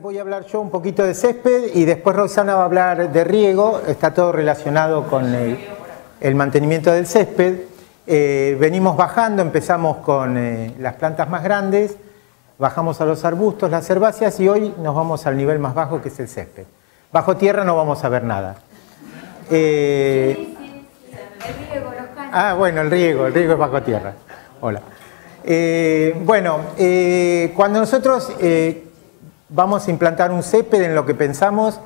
Voy a hablar yo un poquito de césped y después Roxana va a hablar de riego. Está todo relacionado con el mantenimiento del césped. Venimos bajando, empezamos con las plantas más grandes, bajamos a los arbustos, las herbáceas y hoy nos vamos al nivel más bajo que es el césped. Bajo tierra no vamos a ver nada. Bueno, el riego es bajo tierra. Hola. Cuando nosotros vamos a implantar un césped, en lo que pensamos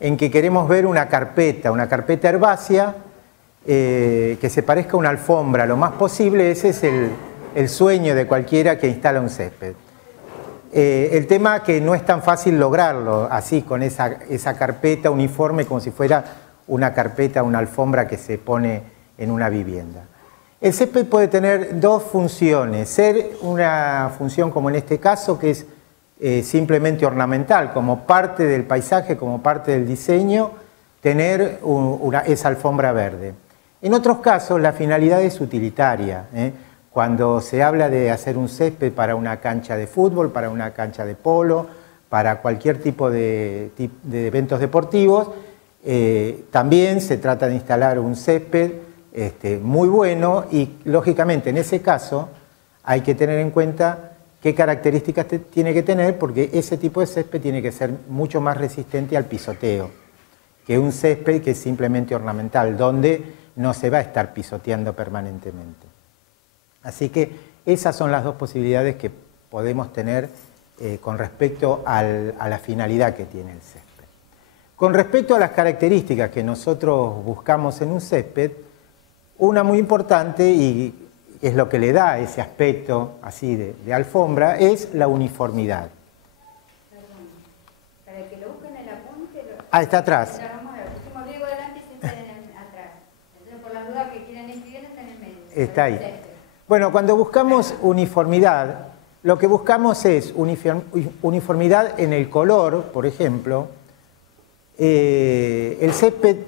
en que queremos ver una carpeta herbácea que se parezca a una alfombra lo más posible. Ese es el sueño de cualquiera que instala un césped. El tema que no es tan fácil lograrlo así, con esa carpeta uniforme, como si fuera una carpeta, una alfombra que se pone en una vivienda. El césped puede tener dos funciones: ser una función como en este caso, que es simplemente ornamental, como parte del paisaje, como parte del diseño, tener esa alfombra verde. En otros casos la finalidad es utilitaria, Cuando se habla de hacer un césped para una cancha de fútbol, para una cancha de polo, para cualquier tipo de eventos deportivos, también se trata de instalar un césped muy bueno y, lógicamente, en ese caso hay que tener en cuenta qué características tiene que tener, porque ese tipo de césped tiene que ser mucho más resistente al pisoteo que un césped que es simplemente ornamental, donde no se va a estar pisoteando permanentemente. Así que esas son las dos posibilidades que podemos tener con respecto a la finalidad que tiene el césped. Con respecto a las características que nosotros buscamos en un césped, una muy importante, y es lo que le da ese aspecto así de alfombra, es la uniformidad. Perdón, para que lo busquen el apunte... Está atrás. Vamos a ver, pusimos Diego delante y siempre atrás. Entonces, por las dudas que quieran escribir, está en el medio. Está ahí. Bueno, cuando buscamos uniformidad, lo que buscamos es uniformidad en el color, por ejemplo. El césped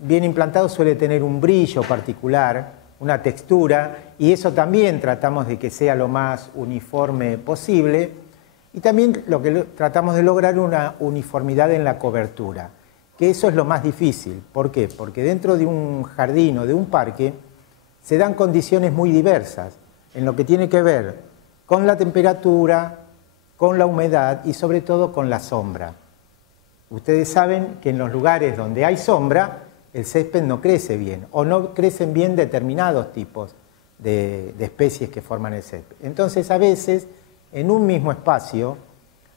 bien implantado suele tener un brillo particular, una textura, y eso también tratamos de que sea lo más uniforme posible. Y también lo que tratamos de lograr una uniformidad en la cobertura, que eso es lo más difícil. ¿Por qué? Porque dentro de un jardín o de un parque se dan condiciones muy diversas en lo que tiene que ver con la temperatura, con la humedad y sobre todo con la sombra. Ustedes saben que en los lugares donde hay sombra, el césped no crece bien, o no crecen bien determinados tipos de especies que forman el césped. Entonces, a veces, en un mismo espacio,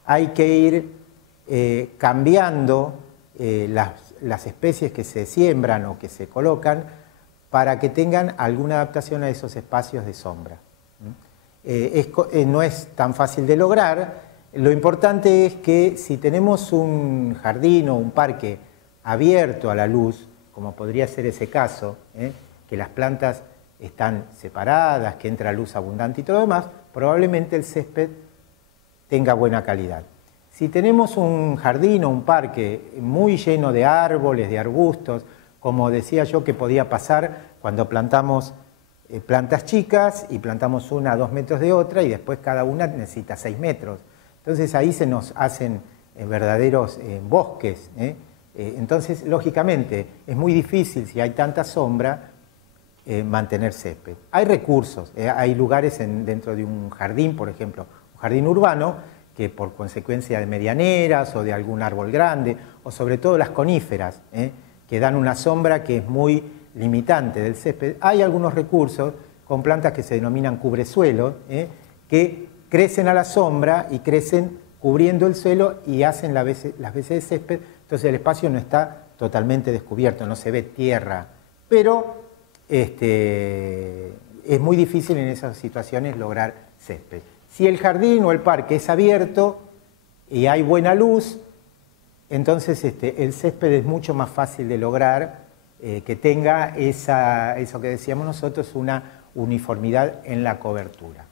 hay que ir cambiando las especies que se siembran o que se colocan para que tengan alguna adaptación a esos espacios de sombra. No es tan fácil de lograr. Lo importante es que si tenemos un jardín o un parque abierto a la luz, como podría ser ese caso, que las plantas están separadas, que entra luz abundante y todo lo demás, probablemente el césped tenga buena calidad. Si tenemos un jardín o un parque muy lleno de árboles, de arbustos, como decía yo que podía pasar cuando plantamos plantas chicas y plantamos una a 2 metros de otra y después cada una necesita 6 metros. Entonces ahí se nos hacen verdaderos bosques, Entonces, lógicamente, es muy difícil, si hay tanta sombra, mantener césped. Hay recursos, hay lugares dentro de un jardín, por ejemplo, un jardín urbano, que por consecuencia de medianeras o de algún árbol grande, o sobre todo las coníferas, que dan una sombra que es muy limitante del césped. Hay algunos recursos con plantas que se denominan cubresuelos, que crecen a la sombra y crecen cubriendo el suelo y hacen las veces de césped. Entonces el espacio no está totalmente descubierto, no se ve tierra, pero es muy difícil en esas situaciones lograr césped. Si el jardín o el parque es abierto y hay buena luz, entonces el césped es mucho más fácil de lograr, que tenga eso que decíamos nosotros, una uniformidad en la cobertura.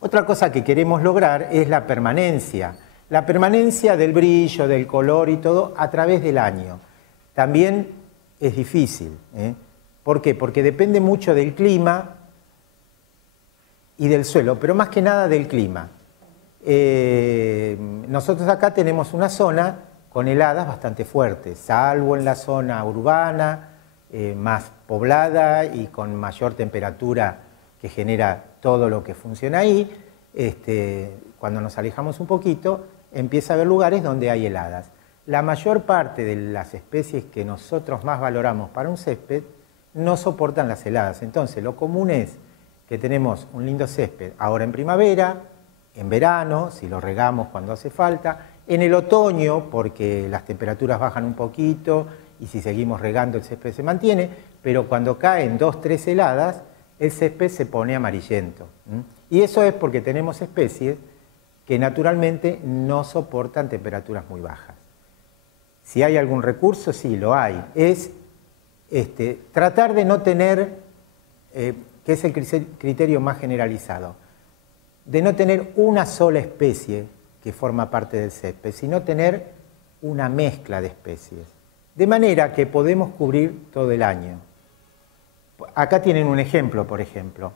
Otra cosa que queremos lograr es la permanencia del brillo, del color y todo a través del año. También es difícil. ¿Por qué? Porque depende mucho del clima y del suelo, pero más que nada del clima. nosotros acá tenemos una zona con heladas bastante fuertes, salvo en la zona urbana, más poblada y con mayor temperatura que genera todo lo que funciona ahí. Cuando nos alejamos un poquito, empieza a haber lugares donde hay heladas. La mayor parte de las especies que nosotros más valoramos para un césped no soportan las heladas. Entonces, lo común es que tenemos un lindo césped ahora en primavera, en verano, si lo regamos cuando hace falta, en el otoño, porque las temperaturas bajan un poquito y si seguimos regando el césped se mantiene, pero cuando caen 2 o 3 heladas, el césped se pone amarillento. Y eso es porque tenemos especies que naturalmente no soportan temperaturas muy bajas. Si hay algún recurso, sí, lo hay. Es tratar de no tener, que es el criterio más generalizado, de no tener una sola especie que forma parte del césped, sino tener una mezcla de especies, de manera que podemos cubrir todo el año. Acá tienen un ejemplo, por ejemplo.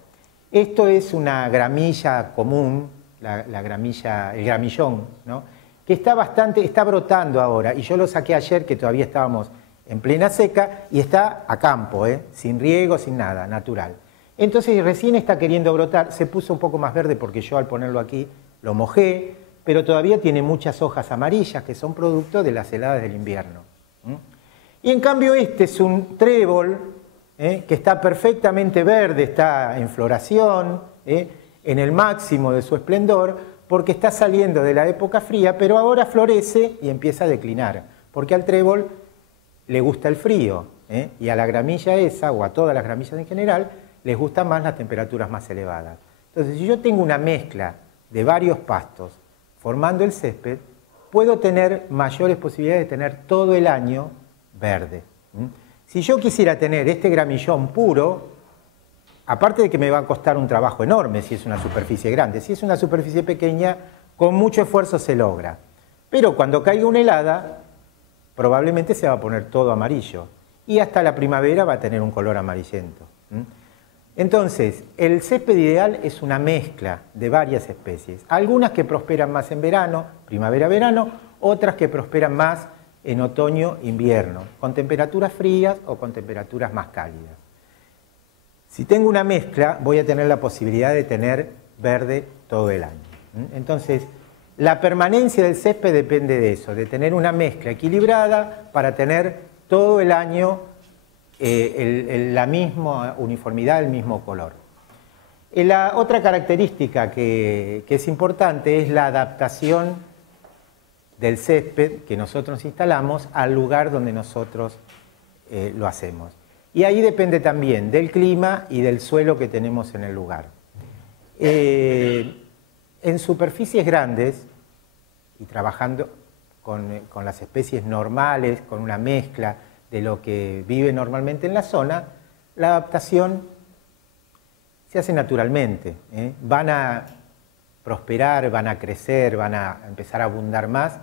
Esto es una gramilla común, la gramilla, el gramillón, ¿no? Que está brotando ahora, y yo lo saqué ayer que todavía estábamos en plena seca, y está a campo, sin riego, sin nada, natural. Entonces recién está queriendo brotar, se puso un poco más verde porque yo al ponerlo aquí lo mojé, pero todavía tiene muchas hojas amarillas que son producto de las heladas del invierno. Y en cambio este es un trébol que está perfectamente verde, está en floración, en el máximo de su esplendor, porque está saliendo de la época fría, pero ahora florece y empieza a declinar, porque al trébol le gusta el frío, y a la gramilla esa, o a todas las gramillas en general, les gustan más las temperaturas más elevadas. Entonces, si yo tengo una mezcla de varios pastos formando el césped, puedo tener mayores posibilidades de tener todo el año verde. Si yo quisiera tener este gramillón puro, aparte de que me va a costar un trabajo enorme si es una superficie grande, si es una superficie pequeña, con mucho esfuerzo se logra. Pero cuando caiga una helada, probablemente se va a poner todo amarillo. Y hasta la primavera va a tener un color amarillento. Entonces, el césped ideal es una mezcla de varias especies. Algunas que prosperan más en verano, primavera-verano, otras que prosperan más en otoño-invierno, con temperaturas frías o con temperaturas más cálidas. Si tengo una mezcla, voy a tener la posibilidad de tener verde todo el año. Entonces, la permanencia del césped depende de eso, de tener una mezcla equilibrada para tener todo el año la misma uniformidad, el mismo color. La otra característica que es importante es la adaptación del césped que nosotros instalamos al lugar donde nosotros lo hacemos. Y ahí depende también del clima y del suelo que tenemos en el lugar. En superficies grandes, y trabajando con las especies normales, con una mezcla de lo que vive normalmente en la zona, la adaptación se hace naturalmente. Van a prosperar, van a crecer, van a empezar a abundar más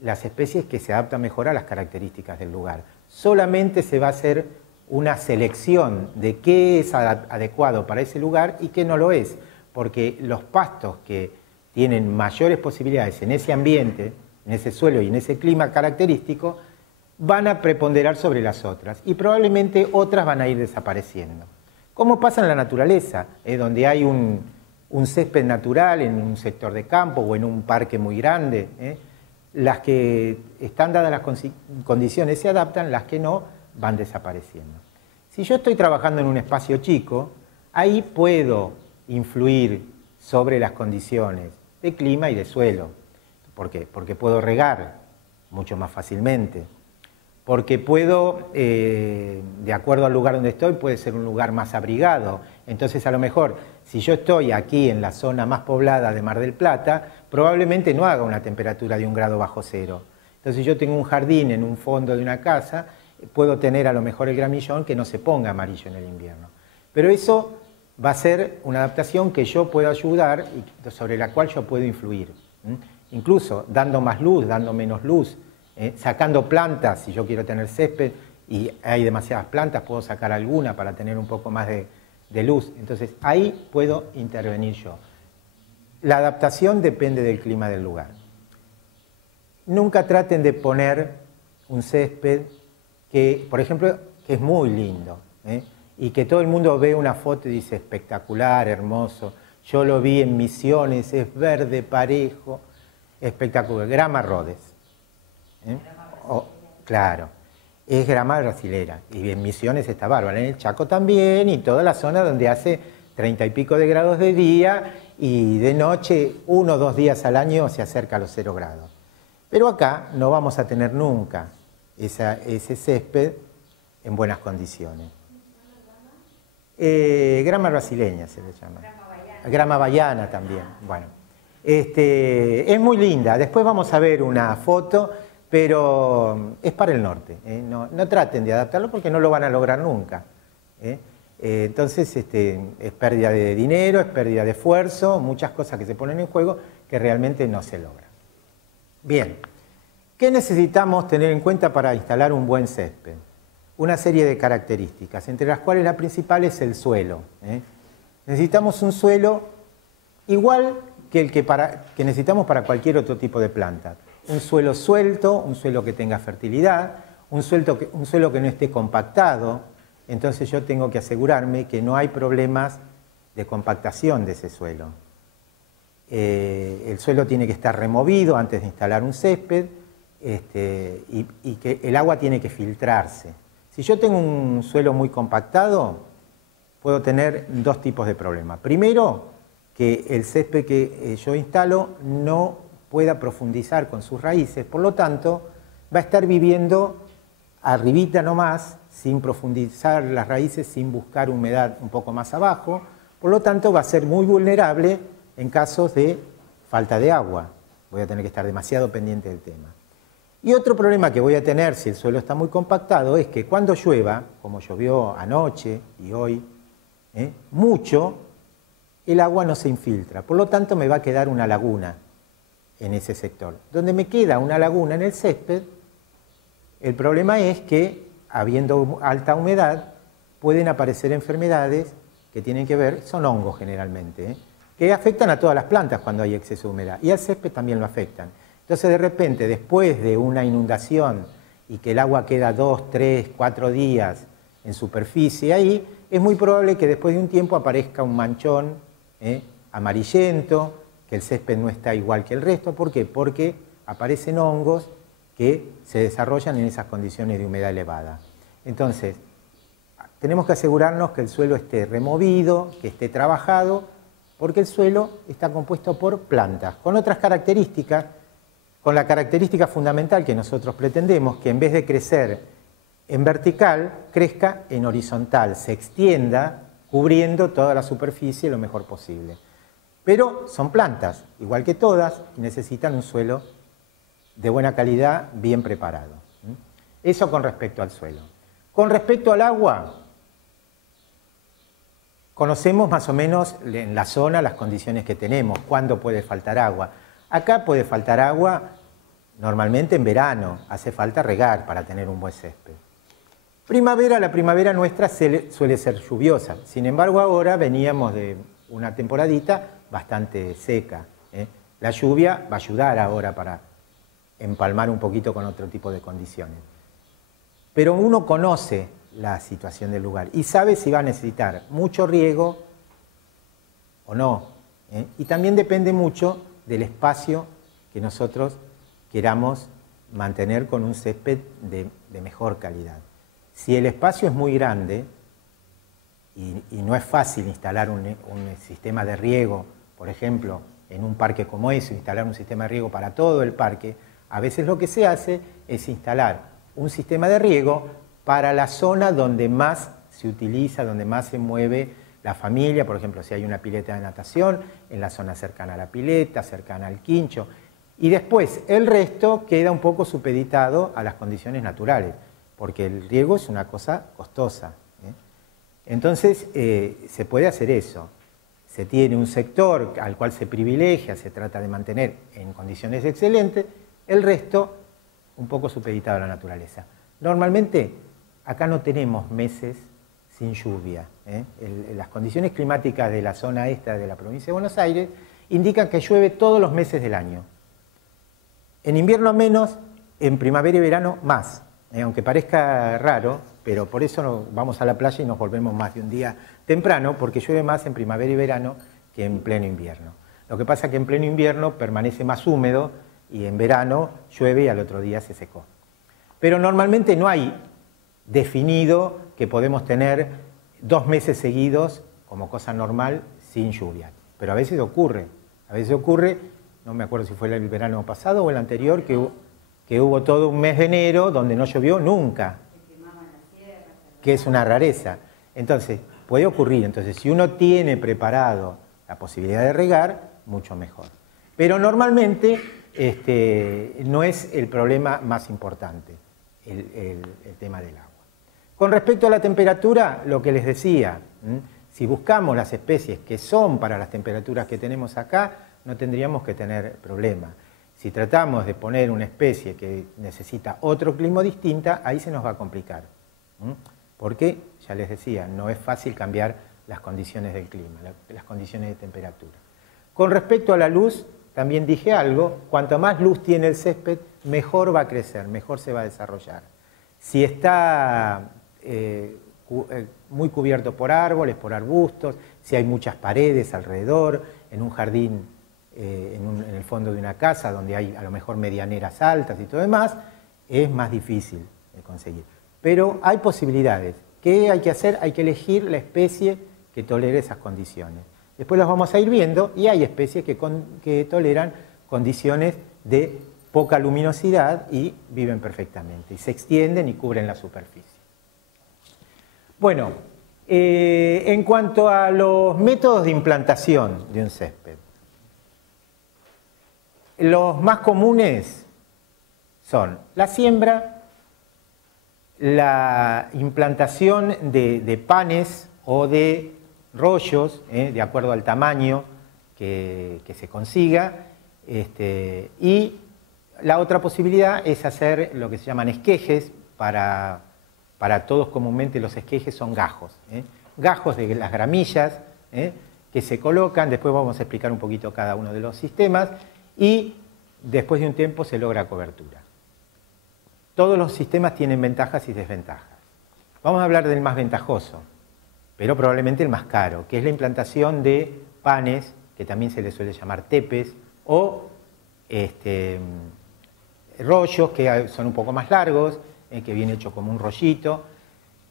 las especies que se adaptan mejor a las características del lugar. Solamente se va a hacer una selección de qué es adecuado para ese lugar y qué no lo es, porque los pastos que tienen mayores posibilidades en ese ambiente, en ese suelo y en ese clima característico, van a preponderar sobre las otras y probablemente otras van a ir desapareciendo. Como pasa en la naturaleza, donde hay un césped natural en un sector de campo o en un parque muy grande, las que están dadas las condiciones se adaptan, las que no van desapareciendo. Si yo estoy trabajando en un espacio chico, ahí puedo influir sobre las condiciones de clima y de suelo. ¿Por qué? Porque puedo regar mucho más fácilmente, porque puedo, de acuerdo al lugar donde estoy, puede ser un lugar más abrigado. Entonces, a lo mejor, si yo estoy aquí en la zona más poblada de Mar del Plata, probablemente no haga una temperatura de 1 grado bajo cero. Entonces, yo tengo un jardín en un fondo de una casa, puedo tener a lo mejor el gramillón que no se ponga amarillo en el invierno. Pero eso va a ser una adaptación que yo puedo ayudar y sobre la cual yo puedo influir. Incluso dando más luz, dando menos luz, sacando plantas, si yo quiero tener césped y hay demasiadas plantas, puedo sacar alguna para tener un poco más de luz. Entonces ahí puedo intervenir yo. la adaptación depende del clima del lugar. Nunca traten de poner un césped que, por ejemplo, que es muy lindo, y que todo el mundo ve una foto y dice espectacular, hermoso. Yo lo vi en Misiones, es verde, parejo, espectacular. Grama Rhodes. Claro, es grama brasilera. Y en Misiones está bárbara. En el Chaco también, y toda la zona donde hace 30 y pico de grados de día, y de noche 1 o 2 días al año se acerca a los 0 grados. Pero acá no vamos a tener nunca ese césped en buenas condiciones. Grama brasileña se le llama. Grama bahiana también. Bueno, es muy linda. Después vamos a ver una foto, pero es para el norte. No traten de adaptarlo porque no lo van a lograr nunca. Entonces es pérdida de dinero, es pérdida de esfuerzo, muchas cosas que se ponen en juego que realmente no se logran. Bien, ¿qué necesitamos tener en cuenta para instalar un buen césped? Una serie de características, entre las cuales la principal es el suelo. Necesitamos un suelo igual que el que necesitamos para cualquier otro tipo de planta. Un suelo suelto, un suelo que tenga fertilidad, un suelo que no esté compactado. Entonces yo tengo que asegurarme que no hay problemas de compactación de ese suelo. El suelo tiene que estar removido antes de instalar un césped, y que el agua tiene que filtrarse. Si yo tengo un suelo muy compactado, puedo tener 2 tipos de problemas. Primero, que el césped que yo instalo no pueda profundizar con sus raíces, por lo tanto, va a estar viviendo arribita nomás, sin profundizar las raíces, sin buscar humedad un poco más abajo, por lo tanto va a ser muy vulnerable en casos de falta de agua. Voy a tener que estar demasiado pendiente del tema. Y otro problema que voy a tener si el suelo está muy compactado es que cuando llueva, como llovió anoche y hoy, mucho, el agua no se infiltra. Por lo tanto, me va a quedar una laguna en ese sector. Donde me queda una laguna en el césped, el problema es que, habiendo alta humedad, pueden aparecer enfermedades que tienen que ver, son hongos generalmente, que afectan a todas las plantas cuando hay exceso de humedad, y al césped también lo afectan. Entonces, de repente, después de una inundación y que el agua queda 2, 3, 4 días en superficie ahí, es muy probable que después de un tiempo aparezca un manchón amarillento, que el césped no está igual que el resto. ¿Por qué? Porque aparecen hongos que se desarrollan en esas condiciones de humedad elevada. Entonces, tenemos que asegurarnos que el suelo esté removido, que esté trabajado, porque el suelo está compuesto por plantas, con otras características, con la característica fundamental que nosotros pretendemos, que en vez de crecer en vertical, crezca en horizontal, se extienda cubriendo toda la superficie lo mejor posible. Pero son plantas, igual que todas, y necesitan un suelo de buena calidad, bien preparado. Eso con respecto al suelo. Con respecto al agua, conocemos más o menos en la zona las condiciones que tenemos, cuándo puede faltar agua. Acá puede faltar agua normalmente en verano, hace falta regar para tener un buen césped. La primavera nuestra suele ser lluviosa, sin embargo ahora veníamos de una temporadita bastante seca. La lluvia va a ayudar ahora para empalmar un poquito con otro tipo de condiciones. Pero uno conoce la situación del lugar y sabe si va a necesitar mucho riego o no. Y también depende mucho del espacio que nosotros queramos mantener con un césped de mejor calidad. Si el espacio es muy grande y no es fácil instalar un sistema de riego, por ejemplo, en un parque como ese, instalar un sistema de riego para todo el parque, a veces lo que se hace es instalar un sistema de riego para la zona donde más se utiliza, donde más se mueve la familia. Por ejemplo, si hay una pileta de natación, en la zona cercana a la pileta, cercana al quincho. Y después el resto queda un poco supeditado a las condiciones naturales, porque el riego es una cosa costosa. Entonces, se puede hacer eso. Se tiene un sector al cual se privilegia, se trata de mantener en condiciones excelentes, el resto un poco supeditado a la naturaleza. Normalmente, acá no tenemos meses sin lluvia. Las condiciones climáticas de la zona esta de la provincia de Buenos Aires indican que llueve todos los meses del año. En invierno menos, en primavera y verano más. Aunque parezca raro, pero por eso vamos a la playa y nos volvemos más de un día temprano, porque llueve más en primavera y verano que en pleno invierno. Lo que pasa es que en pleno invierno permanece más húmedo y en verano llueve y al otro día se secó. Pero normalmente no hay definido que podemos tener 2 meses seguidos como cosa normal sin lluvia. Pero a veces ocurre, no me acuerdo si fue el verano pasado o el anterior, que hubo todo un mes de enero donde no llovió nunca, que es una rareza. Entonces, puede ocurrir. Entonces, si uno tiene preparado la posibilidad de regar, mucho mejor. Pero normalmente no es el problema más importante, el tema del agua. Con respecto a la temperatura, lo que les decía, si buscamos las especies que son para las temperaturas que tenemos acá, no tendríamos que tener problema. Si tratamos de poner una especie que necesita otro clima distinta, ahí se nos va a complicar. Porque, ya les decía, no es fácil cambiar las condiciones del clima, las condiciones de temperatura. Con respecto a la luz, también dije algo, cuanto más luz tiene el césped, mejor va a crecer, mejor se va a desarrollar. Si está muy cubierto por árboles, por arbustos, si hay muchas paredes alrededor, en un jardín, en el fondo de una casa donde hay a lo mejor medianeras altas y todo demás, es más difícil de conseguir. Pero hay posibilidades. ¿Qué hay que hacer? Hay que elegir la especie que tolere esas condiciones. Después las vamos a ir viendo y hay especies que toleran condiciones de poca luminosidad y viven perfectamente, y se extienden y cubren la superficie. Bueno, en cuanto a los métodos de implantación de un césped, los más comunes son la siembra, la implantación de panes o de rollos, de acuerdo al tamaño que se consiga, y la otra posibilidad es hacer lo que se llaman esquejes. Para todos comúnmente los esquejes son gajos, gajos de las gramillas que se colocan, después vamos a explicar un poquito cada uno de los sistemas, y después de un tiempo se logra cobertura. Todos los sistemas tienen ventajas y desventajas. Vamos a hablar del más ventajoso, pero probablemente el más caro, que es la implantación de panes, que también se les suele llamar tepes, o rollos que son un poco más largos, que viene hecho como un rollito,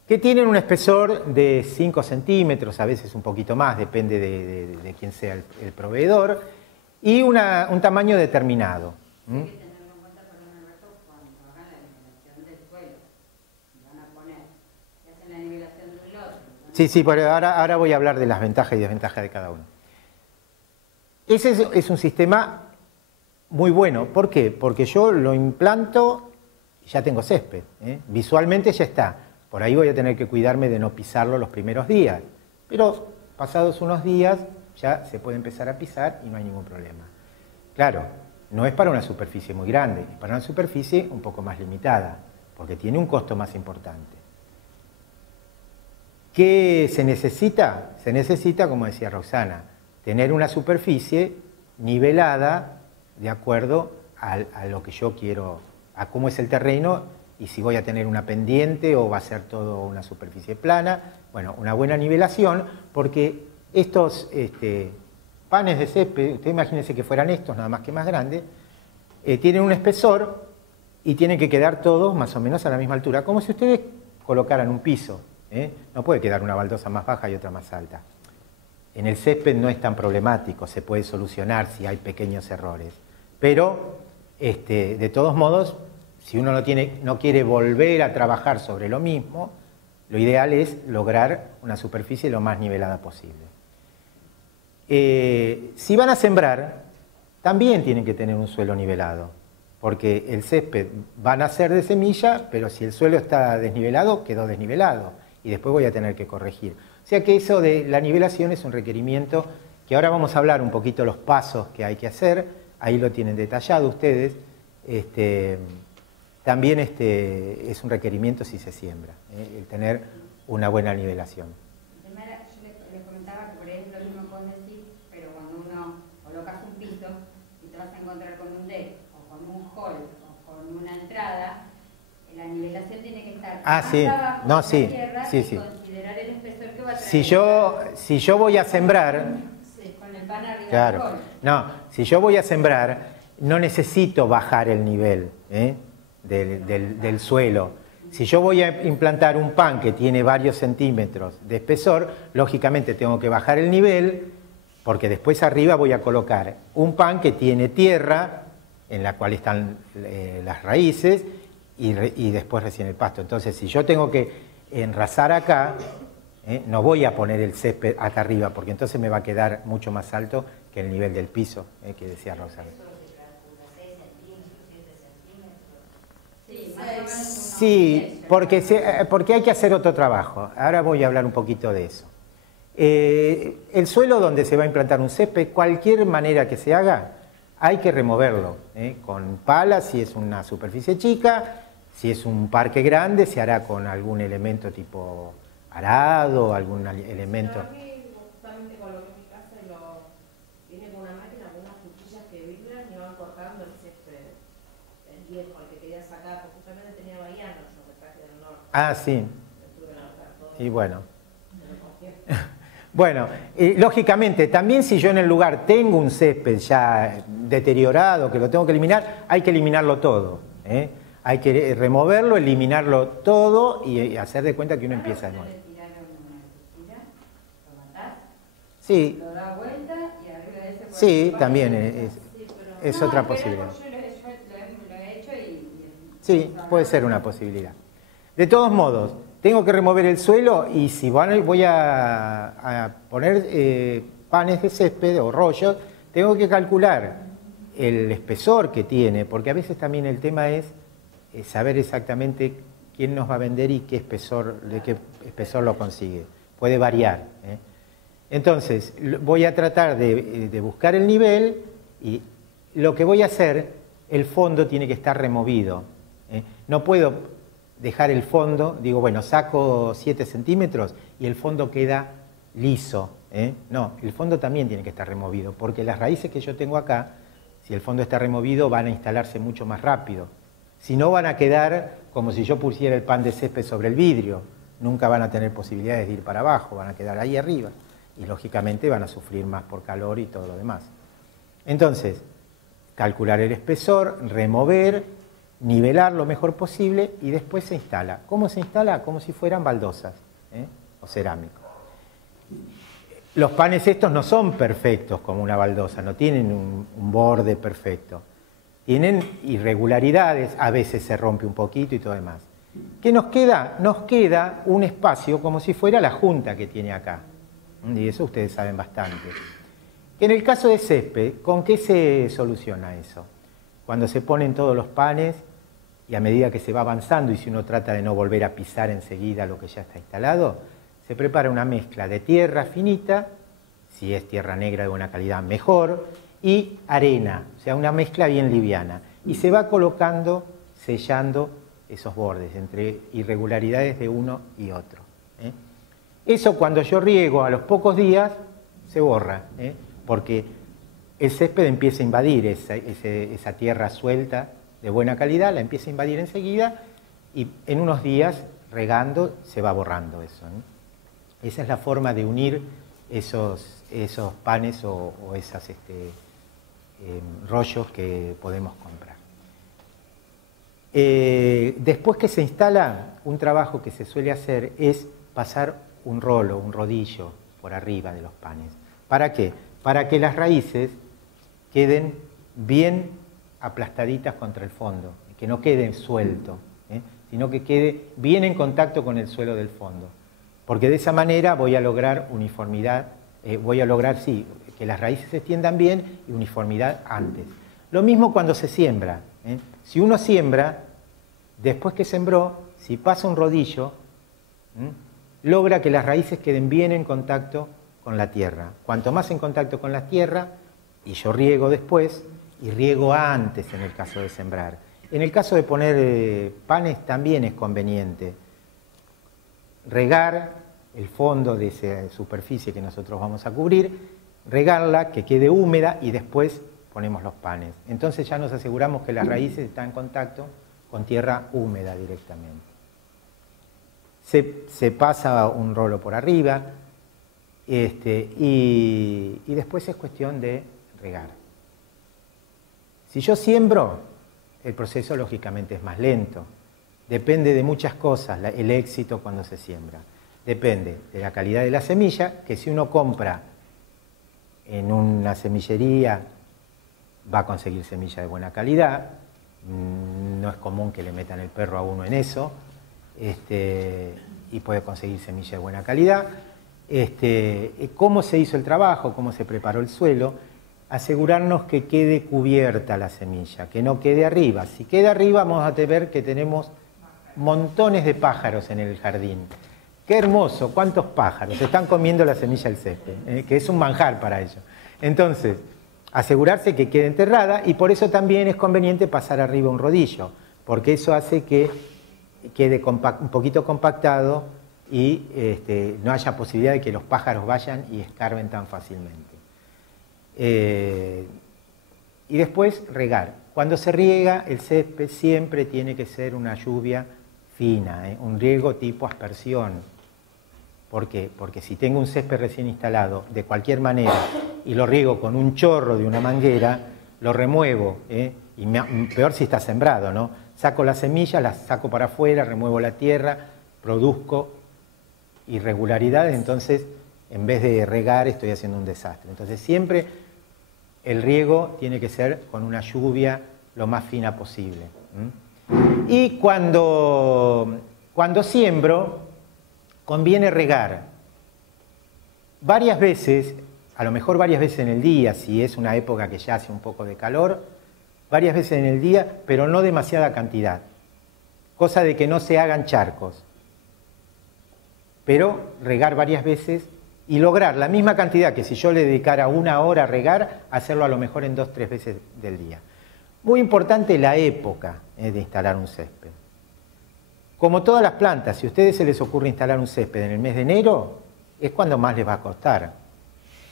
que tienen un espesor de 5 centímetros, a veces un poquito más, depende de quién sea el proveedor, y un tamaño determinado. Hay que tenerlo en cuenta, perdón, Alberto, cuando hagan la nivelación del suelo, van a poner, y hacen la nivelación del lote. Sí, pero ahora voy a hablar de las ventajas y desventajas de cada uno. Ese es un sistema muy bueno. ¿Por qué? Porque yo lo implanto y ya tengo césped. Visualmente ya está. Por ahí voy a tener que cuidarme de no pisarlo los primeros días. Pero pasados unos días ya se puede empezar a pisar y no hay ningún problema. Claro, no es para una superficie muy grande, es para una superficie un poco más limitada, porque tiene un costo más importante. ¿Qué se necesita? Se necesita, como decía Roxana, tener una superficie nivelada de acuerdo a lo que yo quiero, a cómo es el terreno y si voy a tener una pendiente o va a ser todo una superficie plana. Bueno, una buena nivelación, porque estos panes de césped, ustedes imagínense que fueran estos, nada más que más grandes, tienen un espesor y tienen que quedar todos más o menos a la misma altura, como si ustedes colocaran un piso. No puede quedar una baldosa más baja y otra más alta. En el césped no es tan problemático, se puede solucionar si hay pequeños errores. Pero, de todos modos, si uno no quiere volver a trabajar sobre lo mismo, lo ideal es lograr una superficie lo más nivelada posible. Si van a sembrar, también tienen que tener un suelo nivelado, porque el césped va a nacer de semilla, pero si el suelo está desnivelado, quedó desnivelado, y después voy a tener que corregir. O sea que eso de la nivelación es un requerimiento que ahora vamos a hablar un poquito los pasos que hay que hacer, ahí lo tienen detallado ustedes. También es un requerimiento si se siembra, el tener una buena nivelación. Yo les comentaba que por ahí es lo mismo con decir, pero cuando uno coloca Ah, más sí. abajo No, de sí. la tierra Sí, y sí. considerar el espesor que va a traer. Si yo voy a sembrar, Sí, con el pan arriba claro, del bol. no, si yo voy a sembrar, no necesito bajar el nivel del suelo. Si yo voy a implantar un pan que tiene varios centímetros de espesor, lógicamente tengo que bajar el nivel, porque después arriba voy a colocar un pan que tiene tierra, en la cual están las raíces, y después recién el pasto. Entonces, si yo tengo que enrasar acá, no voy a poner el césped acá arriba, porque entonces me va a quedar mucho más alto que el nivel del piso, que decía Rosario. Sí, más o menos unos Sí, 10. porque hay que hacer otro trabajo. Ahora voy a hablar un poquito de eso. El suelo donde se va a implantar un césped, cualquier manera que se haga, hay que removerlo, con palas si es una superficie chica, si es un parque grande se hará con algún elemento tipo arado, algún elemento. Yo aquí justamente coloqué en mi casa y viene con una máquina con unas cuchillas que vibran y van cortando el césped, el viejo, el que quería sacar, porque justamente tenía bahianos, yo me traje del norte. Ah, sí. Me tuve que anotar todo. Y bueno. Me lo cogí. Bueno, lógicamente, también si yo en el lugar tengo un césped ya deteriorado, que lo tengo que eliminar, hay que eliminarlo todo. Hay que removerlo, eliminarlo todo y hacer de cuenta que uno empieza de nuevo. Le tiraron una cuchilla, lo matás, Sí, lo da vuelta y arriba de ese... sí, pones- también Sí, pero es No, otra pero posibilidad. yo lo he hecho y Sí, puede ser una posibilidad. De todos modos, tengo que remover el suelo y si voy a poner panes de césped o rollos, tengo que calcular el espesor que tiene, porque a veces también el tema es saber exactamente quién nos va a vender y qué espesor, de qué espesor lo consigue. Puede variar. Entonces, voy a tratar de buscar el nivel y lo que voy a hacer, el fondo tiene que estar removido. No puedo dejar el fondo, digo, bueno, saco 7 centímetros y el fondo queda liso. No, el fondo también tiene que estar removido, porque las raíces que yo tengo acá, si el fondo está removido, van a instalarse mucho más rápido. Si no, van a quedar como si yo pusiera el pan de césped sobre el vidrio. Nunca van a tener posibilidades de ir para abajo, van a quedar ahí arriba. Y lógicamente van a sufrir más por calor y todo lo demás. Entonces, calcular el espesor, remover, nivelar lo mejor posible y después se instala. ¿Cómo se instala? Como si fueran baldosas o cerámico. Los panes estos no son perfectos como una baldosa, no tienen un borde perfecto. Tienen irregularidades, a veces se rompe un poquito y todo demás. ¿Qué nos queda? Nos queda un espacio como si fuera la junta que tiene acá. Y eso ustedes saben bastante. En el caso de césped, ¿con qué se soluciona eso? Cuando se ponen todos los panes y a medida que se va avanzando y si uno trata de no volver a pisar enseguida lo que ya está instalado, se prepara una mezcla de tierra finita, si es tierra negra de buena calidad mejor, y arena, o sea, una mezcla bien liviana. Y se va colocando, sellando esos bordes entre irregularidades de uno y otro. Eso cuando yo riego a los pocos días se borra, porque el césped empieza a invadir esa tierra suelta de buena calidad, la empieza a invadir enseguida y en unos días regando se va borrando eso. Esa es la forma de unir esos panes o esos rollos que podemos comprar. Después que se instala, un trabajo que se suele hacer es pasar un rolo, un rodillo por arriba de los panes. ¿Para qué? Para que las raíces queden bien aplastaditas contra el fondo, que no queden suelto, sino que quede bien en contacto con el suelo del fondo. Porque de esa manera voy a lograr uniformidad, voy a lograr, sí, que las raíces se extiendan bien y uniformidad antes. Lo mismo cuando se siembra. Si uno siembra, después que sembró, si pasa un rodillo, logra que las raíces queden bien en contacto con la tierra. Cuanto más en contacto con la tierra, y yo riego después, y riego antes en el caso de sembrar. En el caso de poner panes también es conveniente regar el fondo de esa superficie que nosotros vamos a cubrir, regarla, que quede húmeda y después ponemos los panes. Entonces ya nos aseguramos que las raíces están en contacto con tierra húmeda directamente. se pasa un rolo por arriba, y después es cuestión de regar. Si yo siembro, el proceso lógicamente es más lento. Depende de muchas cosas el éxito cuando se siembra. Depende de la calidad de la semilla, que si uno compra en una semillería va a conseguir semilla de buena calidad. No es común que le metan el perro a uno en eso, y puede conseguir semilla de buena calidad. Cómo se hizo el trabajo, cómo se preparó el suelo, asegurarnos que quede cubierta la semilla, que no quede arriba. Si queda arriba vamos a ver que tenemos montones de pájaros en el jardín. ¡Qué hermoso! ¿Cuántos pájaros? Están comiendo la semilla del césped, que es un manjar para ellos. Entonces, asegurarse que quede enterrada, y por eso también es conveniente pasar arriba un rodillo, porque eso hace que quede un poquito compactado y no haya posibilidad de que los pájaros vayan y escarben tan fácilmente. Y después regar. Cuando se riega el césped siempre tiene que ser una lluvia fina, un riego tipo aspersión. ¿Por qué? Porque si tengo un césped recién instalado de cualquier manera y lo riego con un chorro de una manguera, lo remuevo, y peor si está sembrado, ¿no? Saco las semillas, las saco para afuera, remuevo la tierra, produzco irregularidades, entonces en vez de regar estoy haciendo un desastre. Entonces siempre el riego tiene que ser con una lluvia lo más fina posible. Y cuando siembro, conviene regar varias veces, a lo mejor varias veces en el día, si es una época que ya hace un poco de calor, varias veces en el día, pero no demasiada cantidad, cosa de que no se hagan charcos, pero regar varias veces y lograr la misma cantidad que si yo le dedicara 1 hora a regar, hacerlo a lo mejor en 2 o 3 veces del día. Muy importante la época de instalar un césped. Como todas las plantas, si a ustedes se les ocurre instalar un césped en el mes de enero, es cuando más les va a costar,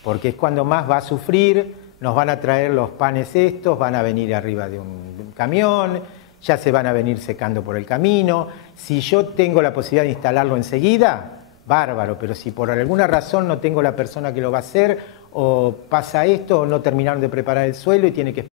porque es cuando más va a sufrir, nos van a traer los panes estos, van a venir arriba de un camión, ya se van a venir secando por el camino. Si yo tengo la posibilidad de instalarlo enseguida, bárbaro, pero si por alguna razón no tengo la persona que lo va a hacer, o pasa esto, o no terminaron de preparar el suelo y tiene que